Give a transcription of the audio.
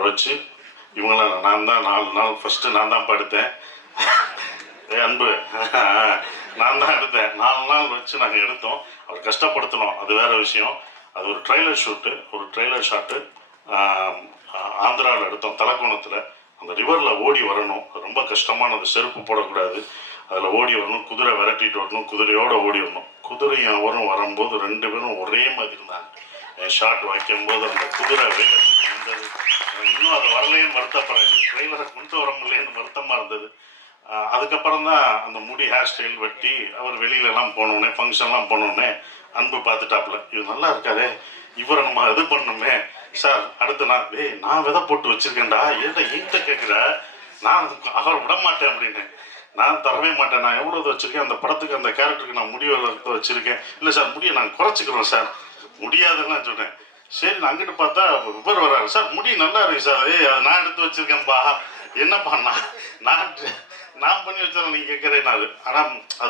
அவரை வச்சு இவங்களாம் நான் தான் 4 நாள் ஃபஸ்ட்டு நான் தான் படுத்தேன். அன்பு நான் தான் எடுத்தேன். 4 நாள் வச்சு நாங்கள் எடுத்தோம். அவர் கஷ்டப்படுத்தணும், அது வேறு விஷயம். அது ஒரு ட்ரெய்லர் ஷூட்டு, ஒரு ட்ரெய்லர் ஷாட்டு ஆந்திராவில் எடுத்தோம். தலக்கோணத்தில் அந்த ரிவரில் ஓடி வரணும். ரொம்ப கஷ்டமானது. செருப்பு போடக்கூடாது, அதில் ஓடி வரணும். குதிரை விரட்டிட்டு வரணும், குதிரையோடு ஓடி வரணும். குதிரையும் அவரும் வரும்போது 2 பேரும் ஒரே மாதிரி இருந்தாங்க. ஷாட் வைக்கும்போது அந்த குதிரை வேகத்துக்கு வந்தது. இன்னும் அது வரலையேன்னு வருத்தப்படுறேன். ட்ரெய்லரை கொண்டு வர முடியலேன்னு வருத்தமாக இருந்தது. அதுக்கப்புறம் தான் அந்த முடி ஹேர் ஸ்டைல் வெட்டி அவர் வெளியிலலாம் போனோடனே, ஃபங்க்ஷன்லாம் போனோடனே அன்பு பார்த்துட்டாப்புல, இது நல்லா இருக்காதே, இவரை நம்ம இது பண்ணணுமே சார். அடுத்து நான் விதை போட்டு வச்சுருக்கேன்டா, ஏன்டா என்கிட்ட கேட்குற, நான் அவரை விட மாட்டேன் அப்படின்னு. நான் தரவே மாட்டேன், நான் எவ்வளோ வச்சுருக்கேன் அந்த படத்துக்கு, அந்த கேரக்டருக்கு நான் முடி வச்சுருக்கேன். இல்லை சார், முடியை நாங்கள் குறைச்சிக்கிறோம் சார். முடியாதுன்னு சொன்னேன். சரி, நான் அங்கிட்டு பார்த்தா இவர் வர்றாரு. சார் முடி நல்லா இருக்கு சார். அதை நான் எடுத்து வச்சுருக்கேன்ப்பா. என்னப்பா நான் பண்ணி வச்சுறேன், நீங்கள் கேட்குறேன். நான் அது ஆனால் அது